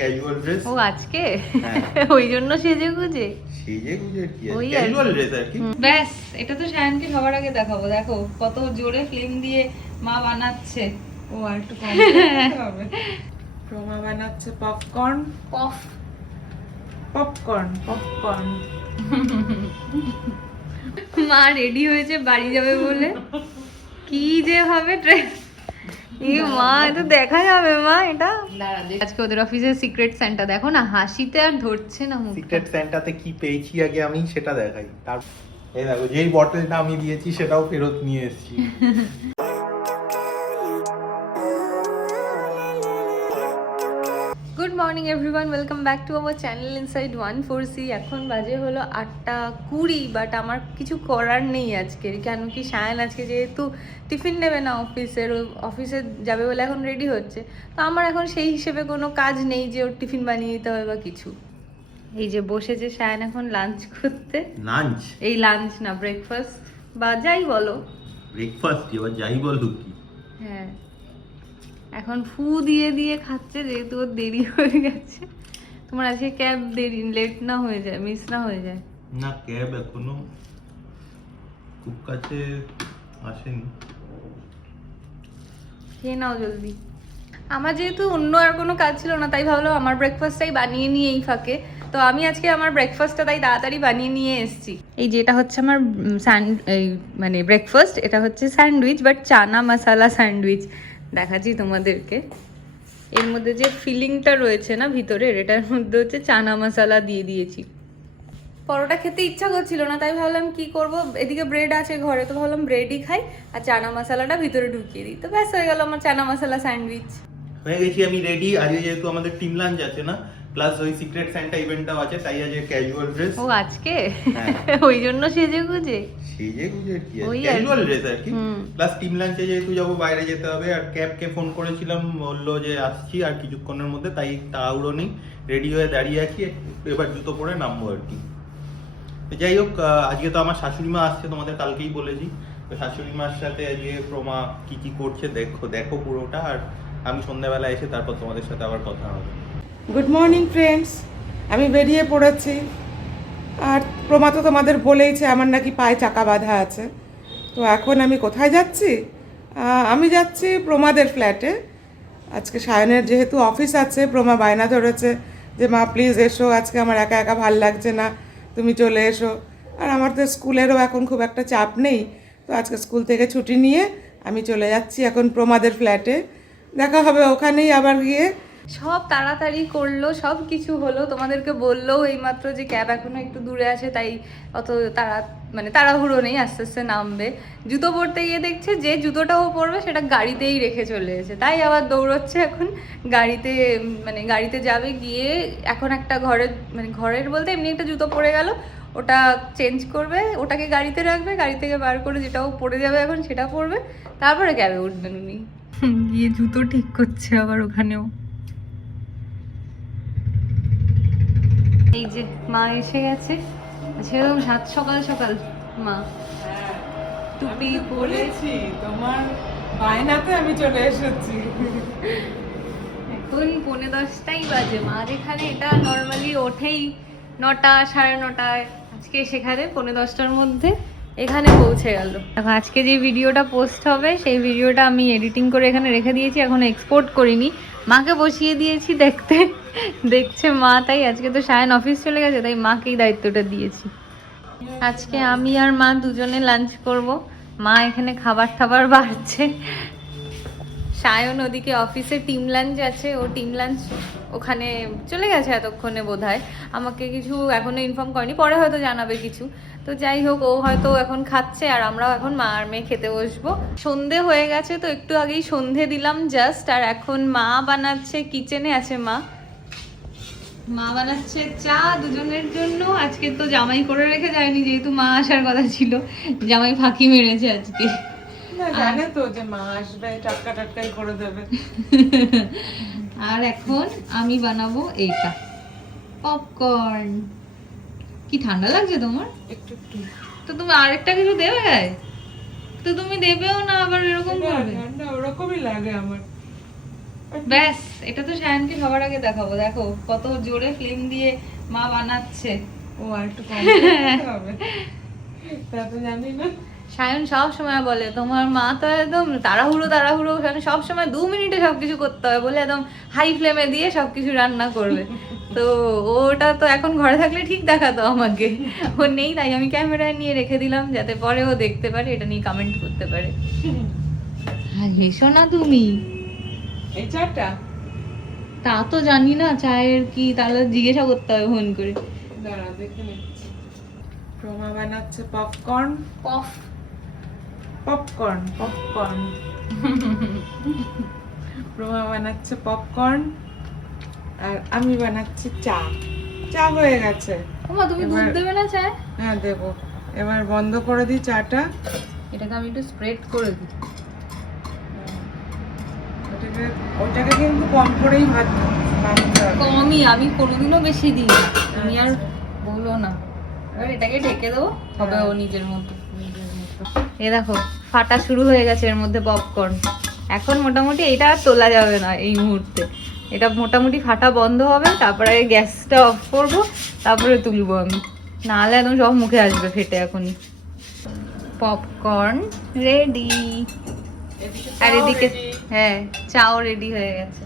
Casual dress. ও আজকে ওই জন্য সেজে গুজে কি ক্যাজুয়াল ড্রেস আর কি। ব্যাস, এটা তো শায়ানকে সবার আগে দেখাবো। দেখো কত জোরে ফ্লেম দিয়ে মা বানাচ্ছে। ও আর একটু কম করতে হবে। প্রমা বানাচ্ছে পপকর্ন। পপকর্ন মা রেডি হয়েছে বাড়ি যাবে বলে। কি যে হবে ড্রেস, মা এটা দেখা যাবে মা? এটা আজকে ওদের অফিসের সিক্রেট স্যান্টা, দেখো না হাসিতে আর ধরছে না মুখ। সিক্রেট স্যান্টাতে কি পেয়েছি আগে আমি সেটা দেখাই। তার এই দেখো যেই বটলটা আমি দিয়েছি সেটাও ফেরত নিয়ে এসেছি। Good morning everyone, welcome back to our channel inside 1/4C। এখন বাজে হলো 8:20, বাট আমার কিছু করার নেই আজকে। কেন কি শায়ান আজকে যেহেতু টিফিন নেবে না অফিসে যাবে বলে এখন রেডি হচ্ছে, তো আমার এখন সেই হিসেবে কোনো কাজ নেই যে ওর টিফিন বানিয়ে দিতে হবে বা কিছু। এই যে বসেছে শায়ান এখন লাঞ্চ করতে। লাঞ্চ? এই লাঞ্চ না, ব্রেকফাস্ট বা যাই বলো। ব্রেকফাস্ট এবার যাই বলো কি। হ্যাঁ, এখন ফু দিয়ে দিয়ে খাচ্ছে যেহেতু ওর দেরি হয়ে গেছে। তোমার আজকে ক্যাব দেরি লেট না হয়ে যায়, মিস না হয়ে যায়? না, ক্যাব এখনো খুব কাছে আসেনি। খেয়ে নাও জলদি। আমার যেহেতু অন্য আর কোনো কাজ ছিল না, তাই ভাবলাম আমার ব্রেকফাস্টটাই বানিয়ে নিয়ে এই ফাঁকে। তো আমি আজকে আমার ব্রেকফাস্টটা তাই তাড়াতাড়ি বানিয়ে নিয়ে এসেছি। এই যেটা হচ্ছে আমার মানে ব্রেকফাস্ট, এটা হচ্ছে sandwich, but chana masala sandwich. দেখাচ্ছি তোমাদেরকে। এর মধ্যে যে ফিলিংটা রয়েছে না ভিতরের, এটার মধ্যে হচ্ছে চানা মশালা দিয়ে দিয়েছি। পরোটা খেতে ইচ্ছা করছিল না, তাই ভাবলাম কি করব, এদিকে ব্রেড আছে ঘরে, তো ভাবলাম ব্রেডই খাই আর চানা মশলাটা ভিতরে ঢুকিয়ে দিই। তো ব্যাস হয়ে গেল আমার চানা মশলা স্যান্ডউইচ। হয়ে গেছি আমি রেডি। আজকে যেহেতু আমাদের টিম লাঞ্চ আছে না, প্লাস ওই সিক্রেট স্যান্টা ইভেন্টটাও আছে, তাই আজকে ক্যাজুয়াল ড্রেস। ও আজকে ওই জন্য সেজে গুজে কি ক্যাজুয়াল ড্রেস আর কি। প্লাস টিম লাঞ্চে যেহেতু যাবো, বাইরে যেতে হবে। আর ক্যাবকে ফোন করেছিলাম, বললো যে আসছি আর কিছুক্ষণের মধ্যে, তাই তাড়াহুড়ো নেই, রেডি হয়ে দাঁড়িয়ে আছি। এবার জুতো পরে নামবো আর কি। যাই হোক, আজকে তো আমার শাশুড়ি মা আসছে, তোমাদের কালকেই বলেছি। তো শাশুড়ি মার সাথে আজকে প্রমা কি কি করছে দেখো পুরোটা। আর আমি সন্ধ্যাবেলা এসে তারপর তোমাদের সাথে আবার কথা হবে। গুড মর্নিং ফ্রেন্ডস, আমি বেরিয়ে পড়েছি। আর প্রমা তো তোমাদের বলেইছে আমার নাকি পায়ে চাকা বাঁধা আছে। তো এখন আমি কোথায় যাচ্ছি? আমি যাচ্ছি প্রমাদের ফ্ল্যাটে। আজকে সায়নের যেহেতু অফিস আছে, প্রমা বায়না ধরেছে যে মা প্লিজ এসো, আজকে আমার একা একা ভাল লাগছে না, তুমি চলে এসো। আর আমার তো স্কুলেরও এখন খুব একটা চাপ নেই, তো আজকে স্কুল থেকে ছুটি নিয়ে আমি চলে যাচ্ছি এখন প্রমাদের ফ্ল্যাটে। দেখা হবে ওখানেই আবার গিয়ে। সব তাড়াতাড়ি করলো, সব কিছু হলো। তোমাদেরকে বললো এইমাত্র যে ক্যাব এখনো একটু দূরে আছে, তাই অত তাড়াহুড়ো নেই, আস্তে আস্তে নামবে। জুতো পরতে গিয়ে দেখছে যে জুতোটাও পরবে সেটা গাড়িতেই রেখে চলে এসেছে, তাই আবার দৌড়চ্ছে এখন গাড়িতে যাবে। গিয়ে এখন একটা ঘরের বলতে এমনি একটা জুতো পরে গেল, ওটা চেঞ্জ করবে, ওটাকে গাড়িতে রাখবে, গাড়ি থেকে বার করে যেটাও পরে যাবে এখন সেটা পরবে, তারপরে ক্যাবে উঠবেন উনি। গিয়ে জুতো ঠিক করছে আবার ওখানেও। এই যে মা এসে গেছে, সেরকম সাত সকাল সকাল মা টুপি বলেছি তোমার বায়নাতে আমি চলে এসেছি। এখন 9:45 বাজে। মা যেখানে এটা নর্মালি ওঠেই 9টা 9:30, আজকে সেখানে 9:45টার মধ্যে এখানে পৌঁছে গেল। এখন আজকে যে ভিডিওটা পোস্ট হবে সেই ভিডিওটা আমি এডিটিং করে এখানে রেখে দিয়েছি, এখন এক্সপোর্ট করিনি। মাকে বসিয়ে দিয়েছি দেখছে মা, তাই আজকে তো শায়ান অফিস চলে গেছে, তাই মাকেই দায়িত্বটা দিয়েছি। আজকে আমি আর মা দুজনে লাঞ্চ করব। মা এখানে খাবার বাড়ছে, সায়ন ওদিকে অফিসে টিম লাঞ্চ আছে, ও টিম লাঞ্চ ওখানে চলে গেছে এতক্ষণে বোধহয়। আমাকে কিছু এখনো ইনফর্ম করেনি, পরে হয়তো জানাবে কিছু। তো যাই হোক, ও হয়তো এখন খাচ্ছে আর আমরাও এখন মা আর মেয়ে খেতে বসবো। সন্ধে হয়ে গেছে, তো একটু আগেই সন্ধে দিলাম জাস্ট। আর এখন মা বানাচ্ছে, কিচেনে আছে মা বানাচ্ছে চা দুজনের জন্য। আজকে তো জামাই করে রেখে যায়নি, যেহেতু মা আসার কথা ছিল, জামাই ফাঁকি মেরেছে আজকে। জানে তো যে মা আসবে, টাটকাই করে দেবে। আর এখন আমি বানাবো এইটা পপকর্ন। কি ঠান্ডা লাগছে তোমার? একটু তো তুমি আরেকটা কিছু দেবে গায়ে? তো তুমি দেবেও না, আবার এরকম করবে? ঠান্ডা ওরকমই লাগে আমার। ব্যাস, এটা তো সায়নকে সবার আগে দেখাবো। দেখো কত জোরে ফ্লেম দিয়ে মা বানাচ্ছে। ও আর একটু কম করতে হবে, তা তো জানি না। সায়ন সব সময় বলে তোমার মা তো একদম তাড়াহুড়ো তাড়াহুড়ো, সব সময় 2 মিনিটে সবকিছু করতে হবে বলে একদম হাই ফ্লেমে দিয়ে সবকিছু রান্না করবে। তো ওটা তো এখন ঘরে থাকলে ঠিক দেখাতো আমাকে, ও নেই তাই আমি ক্যামেরায় নিয়ে রেখে দিলাম যাতে পরে ও দেখতে পারে, এটা নিয়ে কমেন্ট করতে পারে। আর হেসো না তুমি। এই চাটা তা তো জানি না চায়ের কি, তাহলে জিজ্ঞাসা করতে হবে ফোন করে। দাঁড়া দেখে নিচ্ছি। প্রমা বানাচ্ছে পপকর্ন। পপকর্ন প্রমা বানাচ্ছে পপকর্ন আর আমি বানাচ্ছি চা। চা হয়ে গেছে। ওমা তুমি দুধ এবার- দেবে না চায়? হ্যাঁ দেবো। এবার বন্ধ করে দিই চাটা। এটাকে আমি একটু স্প্রেড করে দিই। ওটাকে কিন্তু কম করেই ভাত বানাতে হবে। কমই, আমি কোনোদিনও বেশি দিই না, তুমি আর বলো না। এবার এটাকে ঢেকে দেবো, হবে ও নিজের মতো। এ দেখো ফাটা শুরু হয়ে গেছে এর মধ্যে পপকর্ন। এখন মোটামুটি এটা আর তোলা যাবে না এই মুহূর্তে, এটা মোটামুটি ফাটা বন্ধ হবে, তারপরে গ্যাসটা অফ করবো, তারপরে তুলবো আমি, নাহলে একদম সব মুখে আসবে ফেটে এখনই। Popcorn ready. আর এদিকে হ্যাঁ চাও রেডি হয়ে গেছে।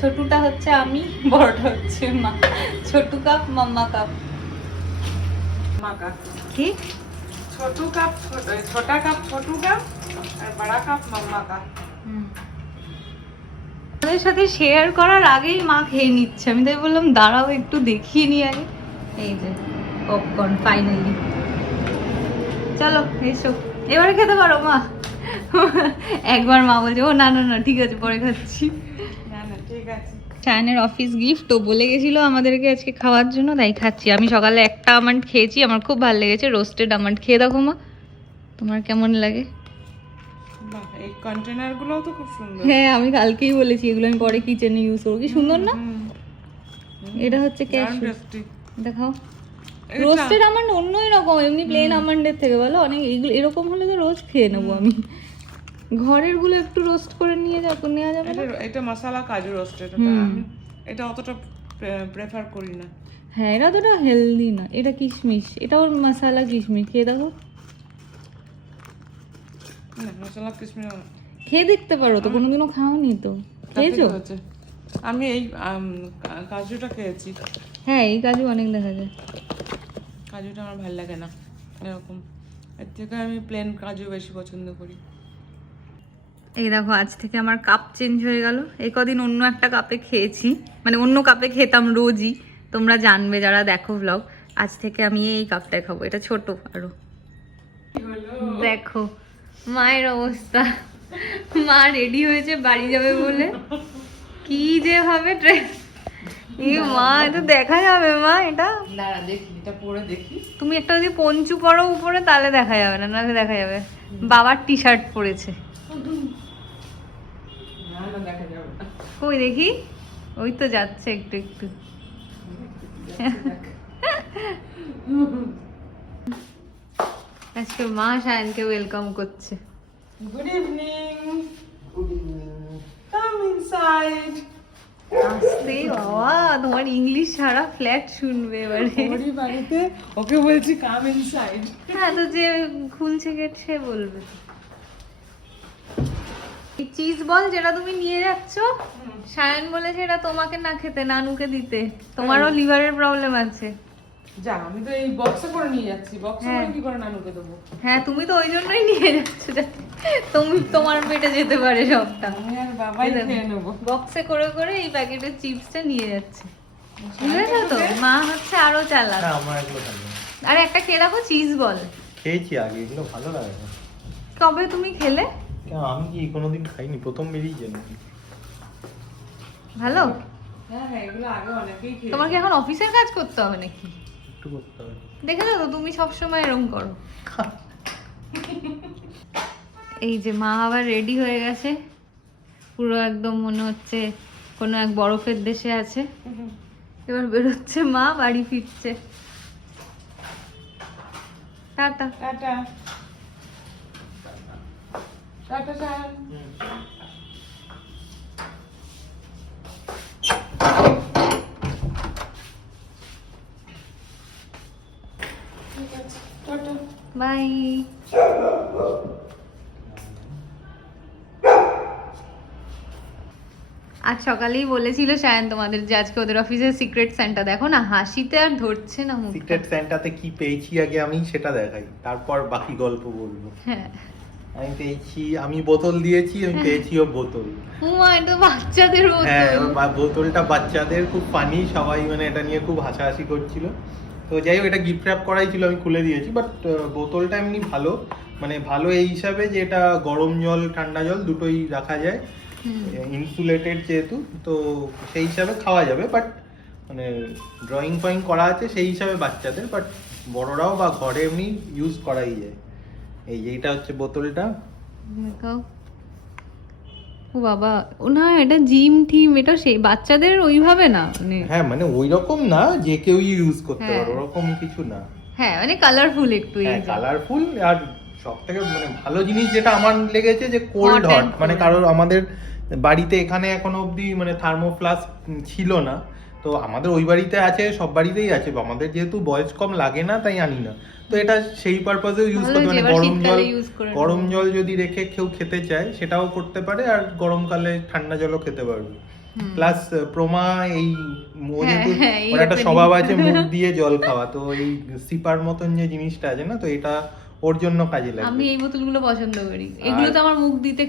ছোটুটা হচ্ছে আমি, বড়টা হচ্ছে মা। ছোটু কাপ মাম্মা কাপ। মাকা ঠিক ছোটু কাপ, ছোটা কাপ ছোটু কাপ আর বড় কাপ মাম্মা কাপ। আমাদের সাথে শেয়ার করার আগেই মা খেয়ে নিচ্ছে, আমি তাই বললাম দাঁড়াও একটু দেখিয়ে নি আগে। এই যে পপকর্ন ফাইনালি। চলো এসো এবারে খেতে পারো মা। একবার মা বলছে ও না না না ঠিক আছে পরে খাচ্ছি। না না ঠিক আছে। চায়নের অফিস গিফট, ও বলে গেছিল আমাদেরকে আজকে খাওয়ার জন্য, তাই খাচ্ছি। আমি সকালে একটা আমন্ড খেয়েছি, আমার খুব ভালো লেগেছে, রোস্টেড আমন্ড। খেয়ে দেখো মা তোমার কেমন লাগে। বাহ, এই কন্টেনার গুলোও তো খুব সুন্দর। হ্যাঁ আমি কালকেই বলেছি এগুলো আমি পরে কিচেনে ইউজ করবো। কি সুন্দর না? এটা হচ্ছে ক্যাশু। দেখাও রোস্টেড আমন্ড অন্যই রকম, এমনি প্লেন আমন্ডের থেকে বলো অনেক। এগুলো এরকম হলে তো রোজ খেয়ে নেবো আমি। ঘরের গুলো একটু রোস্ট করে নেওয়া যাবে না? এটা মশলা কাজু রোস্টেড, এটা অতটা প্রেফার করি না। হ্যাঁ এটা অতটা হেলদি না। এটা কিশমিশ, এটাও মশলা কিশমিশ। খেয়ে দেখো, না মশলা কিশমিশ খেয়ে দেখতে পারো তো, কোনোদিনও খাওনি তো? খেয়েছো? আমি এই কাজুটা খেয়েছি। হ্যাঁ এই কাজু অনেক দেখা যায়। কাজুটা আমার ভালো লাগে না এরকম, এর থেকে আমি প্লেন কাজু বেশি পছন্দ করি। এই দেখো আজ থেকে আমার কাপ চেঞ্জ হয়ে গেল। এই কদিন অন্য একটা কাপে খেয়েছি, মানে অন্য কাপে খেতাম রোজই, তোমরা জানবে যারা দেখো ব্লগ। আজ থেকে আমি এই কাপটায় খাবো, এটা ছোট আরো। দেখো মায়ের অবস্থা, মা রেডি হয়েছে বাড়ি যাবে বলে। কি যে হবে ড্রেস, মা এটা দেখা যাবে মা? এটা দাঁড়া দেখি, এটা পরে দেখি। তুমি একটা যদি পঞ্চু পরো উপরে তাহলে দেখা যাবে না, নাহলে দেখা যাবে। বাবার টি শার্ট পরেছে। না না দেখা যাবে না। কই দেখি, ওই তো যাচ্ছে একটু একটু। আজকে মা সায়নকে ওয়েলকাম করছে। Good evening. Good evening. Come inside. আসতে বাবা, তোমার ইংলিশ সারা ফ্ল্যাট শুনবে এবারে। ওরই বাড়িতে ওকে বলছি কাম ইনসাইড। হ্যাঁ তো যে খুলছে গেট সে বলবে। এই চিজ বল যেটা তুমি নিয়ে যাচ্ছ, সায়ন বলেছে এটা তোমাকে না খেতে, নানুকে দিতে। তোমারও লিভারের প্রবলেম আছে। যা, আমি তো এই বক্সে করে নিয়ে যাচ্ছি, বক্সে হ্যাঁ। করে কি করে নানুকে দেবো? হ্যাঁ তুমি তো ওই জন্যই নিয়ে যাচ্ছ যাতে তোমার পেটে যেতে পারে সবটা। আমি আর বাবাই খেয়ে নেবো। বক্সে করে করে এই প্যাকেটের চিপসটা নিয়ে যাচ্ছে, বুঝেছো তো? মা হচ্ছে আরো চালাক। না আমার এগুলো ভালো লাগে। আর একটা খেয়ে দেখো চিজ বল। খেয়েছি আগে, এগুলো ভালো লাগে না। কবে তুমি খেলে? কেন আমি কি কোনোদিন খাইনি, প্রথম বেরিয়েছে নাকি? ভালো। হ্যাঁ হ্যাঁ, এগুলো আগে অনেকেই খেয়ে। তোমার কি এখন অফিসের কাজ করতে হবে নাকি? একটু করতে হবে। দেখেছো তো তুমি সবসময় এরকম করো। এই যে মা আবার রেডি হয়ে গেছে, পুরো একদম মনে হচ্ছে কোনো এক বরফের দেশে আছে। এবার বেরোচ্ছে মা, বাড়ি ফিরছে। টাটা। Tata tata. বাই। আজ সকালেই বলেছিল সায়ন তোমাদের যে আজকে ওদের অফিসের সিক্রেট সেন্টার, দেখো না হাসিতে আর ধরছে না মুখটা। সিক্রেট সেন্টারতে কি পেয়েছি আগে আমি সেটা দেখাই, তারপর বাকি গল্প বলবো। হ্যাঁ আমি পেয়েছি, আমি বোতল দিয়েছি, আমি পেয়েছি ও বোতল। উমা, এটা বাচ্চাদের হ্যাঁ, বোতল। বোতলটা বাচ্চাদের, খুব ফানি, সবাই মানে এটা নিয়ে খুব হাসাহাসি করছিল। তো যাই হোক, এটা গিফট র্যাপ করাই ছিল, আমি খুলে দিয়েছি। বাট বোতলটা এমনি ভালো, মানে ভালো এই হিসাবে যে এটা গরম জল ঠান্ডা জল দুটোই রাখা যায়, ইনসুলেটেড যেহেতু, তো সেই হিসাবে খাওয়া যাবে। বাট মানে ড্রয়িং ফয়িং করা আছে সেই হিসাবে বাচ্চাদের, বাট বড়রাও বা ঘরে এমনি ইউজ করাই যায়। এইটা হচ্ছে বোতলটা। দেখাও। ও বাবা, ও না এটা জিম টিম, এটা সেই বাচ্চাদের ওইভাবে না, মানে হ্যাঁ মানে ওই রকম না যে কেউ ইউজ করতে হ্যাঁ। পারে, ওরকম কিছু না। হ্যাঁ মানে কালারফুল একটু, এই হ্যাঁ যে। কালারফুল। আর সব থেকে মানে ভালো জিনিস যেটা আমার লেগেছে যে কোল্ড Hot হট, and মানে cold। কারোর আমাদের বাড়িতে এখানে এখনো অবধি মানে থার্মোফ্লাস্ক ছিল না, তো আমাদের ওই বাড়িতে আছে, সব বাড়িতেই আছে। আমাদের যেহেতু বয়স কম লাগে না তাই আনি না, তো এটা সেই পারপাসেও ইউজ ভালো করতে যে মানে এবার গরম জল, শীতকালে use করে গরম নেবো। জল যদি রেখে কেউ খেতে চায় সেটাও করতে পারে, আর গরমকালে ঠান্ডা জলও খেতে পারবে। প্লাস প্রমা এই ও হ্যাঁ, যেহেতু হ্যাঁ, এই ওর একটা opening। স্বভাব আছে মুখ দিয়ে জল খাওয়া, তো এই সিপার মতন যে জিনিসটা আছে না, তো এটা ওর জন্য কাজে লাগবে। আমি এই বোতলগুলো পছন্দ করি, এগুলো তো আমার মুখ দিতে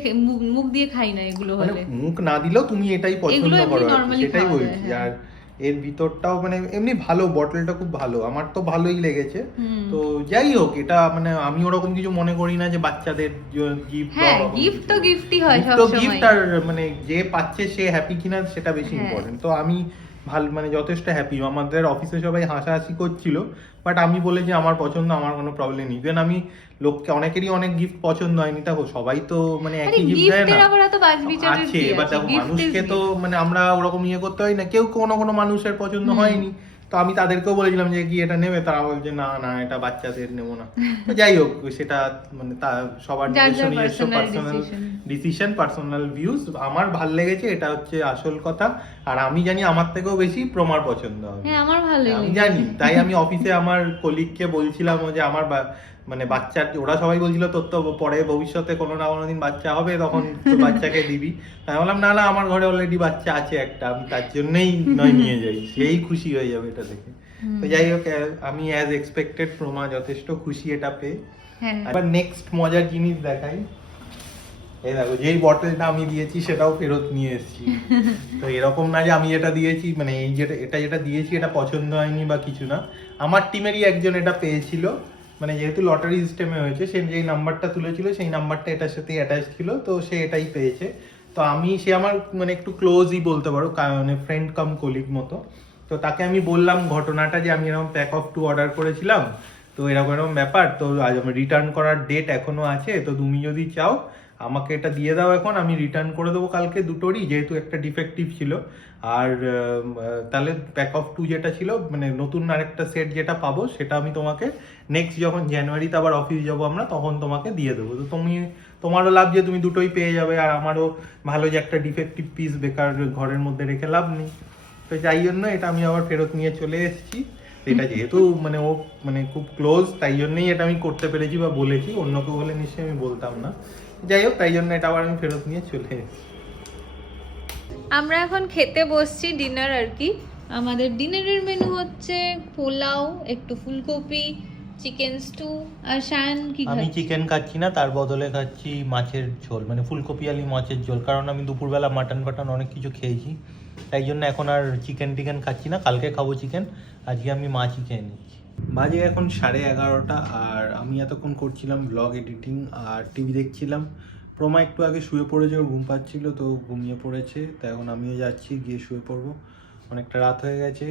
মুখ দিয়ে খাই না এগুলো মানে হলে। মুখ না দিলেও তুমি এটাই পছন্দ এগুলো এমনি করো আর কি, normally সেটাই খাওয়া যায়, বলছি। হ্যাঁ। আর এর ভিতরটাও মানে এমনি ভালো, বটলটা খুব ভালো, আমার তো ভালোই লেগেছে। তো যাই হোক, এটা মানে আমি ওরকম কিছু মনে করি না যে বাচ্চাদের গিফট, হ্যাঁ গিফট তো গিফটই হয় সব তো সময়। গিফট, আর মানে যে পাচ্ছে সে হ্যাপি কিনা সেটা বেশি হ্যাঁ। ইম্পর্টেন্ট। তো আমি ভালো মানে যথেষ্ট হ্যাপি। আমাদের অফিসে সবাই হাসাহাসি করছিল, বাট আমি বলেছি আমার পছন্দ, আমার কোনো প্রবলেম নেই। ইভেন আমি লোককে, অনেকেরই অনেক গিফট পছন্দ হয়নি, দেখো সবাই তো মানে আরে একই গিফট দেয় গিফটের না, আবার এত বাজবিচারের আছে। কি এবার আছে? দেখো Gift is মানুষকে তো gift। মানে আমরা ওরকম ইয়ে করতে হয় না, কেউ কোনো কোনো মানুষের পছন্দ হয়নি, তো আমি তাদেরকেও বলেছিলাম যে কি এটা নেবে, তারা বলছে না না এটা বাচ্চাদের নেবো না। তো যাই হোক, সেটা মানে তা সবার যার নিজস্ব যার নিজস্ব personal personal decision। Decision, personal views. আমার ভাল লেগেছে, এটা হচ্ছে আসল কথা। আর আমি জানি আমার থেকেও বেশি প্রমার পছন্দ হবে। হ্যাঁ আমার ভালোই আমি লেগেছে। জানি, তাই আমি অফিসে আমার কলিগকে বলছিলাম যে আমার মানে বাচ্চা, ওরা সবাই বলছিল তোর তো পরে ভবিষ্যতে কোনো না কোনো দিন বাচ্চা হবে, তখন তো বাচ্চাকে দিবি। আমি বললাম না না, আমার ঘরে অলরেডি বাচ্চা আছে একটা, আমি তার জন্যই নয় নিয়ে যাই, সেই খুশি হয়ে যাবে এটা দেখে। তো যাই হোক, আমি অ্যাজ এক্সপেক্টেড প্রমা যথেষ্ট খুশি এটা পেয়ে। হ্যাঁ এবার নেক্সট মজার জিনিস দেখাই। এই দেখো, যেই বটলটা আমি দিয়েছি সেটাও ফেরত নিয়ে এসেছি। তো এরকম না যে আমি যেটা দিয়েছি মানে এই যেটা দিয়েছি এটা পছন্দ হয়নি বা কিছু না। আমার টিমেরই একজন এটা পেয়েছিল, মানে যেহেতু লটারি সিস্টেমে হয়েছে, সে যেই নাম্বারটা তুলেছিল সেই নাম্বারটা এটার সাথে অ্যাটাচ ছিল, তো সে এটাই পেয়েছে। তো সে আমার মানে একটু ক্লোজই বলতে পারো, মানে ফ্রেন্ড কাম কলিগ মতো। তো তাকে আমি বললাম ঘটনাটা, যে আমি এরকম প্যাক অফ 2 অর্ডার করেছিলাম, তো এরকম এরকম ব্যাপার, তো আজ আমার রিটার্ন করার ডেট এখনো আছে, তো তুমি যদি চাও আমাকে এটা দিয়ে দাও, এখন আমি রিটার্ন করে দেবো কালকে দুটোরই, যেহেতু একটা ডিফেক্টিভ ছিল। আর তাহলে প্যাক অফ 2 যেটা ছিল মানে নতুন আরেকটা সেট যেটা পাবো, সেটা আমি তোমাকে নেক্সট যখন জানুয়ারিতে আবার অফিস যাবো আমরা, তখন তোমাকে দিয়ে দেবো। তো তোমারও লাভ যে তুমি দুটোই পেয়ে যাবে, আর আমারও ভালো যে একটা ডিফেক্টিভ পিস বেকার ঘরের মধ্যে রেখে লাভ নেই। তো যাই জন্য এটা আমি আবার ফেরত নিয়ে চলে এসেছি। এটা যেহেতু মানে ও মানে খুব ক্লোজ, তাই জন্যই এটা আমি করতে পেরেছি বা বলেছি, অন্য কেউ বলে নিশ্চয়ই আমি বলতাম না। যাই হোক, তাই জন্য এটা আবার আমি ফেরত নিয়ে চলে এসেছি। আমরা এখন খেতে বসছি ডিনার আর কি। আমাদের ডিনারের মেনু হচ্ছে পোলাও, একটু ফুলকপি, চিকেন স্টু, আর সায়ন কি আমি খাচ্ছে? চিকেন খাচ্ছি না, তার বদলে খাচ্ছি মাছের ঝোল, মানে ফুলকপি আলি মাছের ঝোল, কারণ আমি দুপুরবেলা মাটন ফাটন অনেক কিছু খেয়েছি, তাই জন্য এখন আর চিকেন খাচ্ছি না। কালকে খাবো চিকেন, আজকে আমি মাছই খেয়ে নিচ্ছি। বাজে এখন 11:30, আর আমি এতক্ষণ করছিলাম ব্লগ এডিটিং আর টিভি দেখছিলাম। প্রমা একটু আগে শুয়ে পড়েছে, ওর ঘুম পাচ্ছিল, তো ঘুমিয়ে পড়েছে। তো এখন আমিও যাচ্ছি, গিয়ে শুয়ে পড়বো, অনেকটা রাত হয়ে গেছে।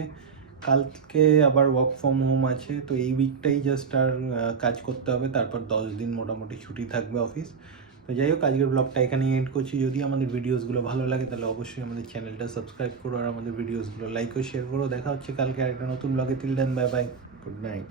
কালকে আবার ওয়ার্ক ফ্রম হোম আছে, তো এই উইকটাই জাস্ট আর কাজ করতে হবে, তারপর 10 দিন মোটামুটি ছুটি থাকবে অফিস। তো যাই হোক, আজকের ব্লগটা এখানেই এন্ড করছি। যদি আমাদের ভিডিওসগুলো ভালো লাগে তাহলে অবশ্যই আমাদের চ্যানেলটা সাবস্ক্রাইব করো, আর আমাদের ভিডিওসগুলো লাইক ও শেয়ার করো। দেখা হচ্ছে কালকে আরেকটা নতুন ব্লগে। Till then, bye bye, good night.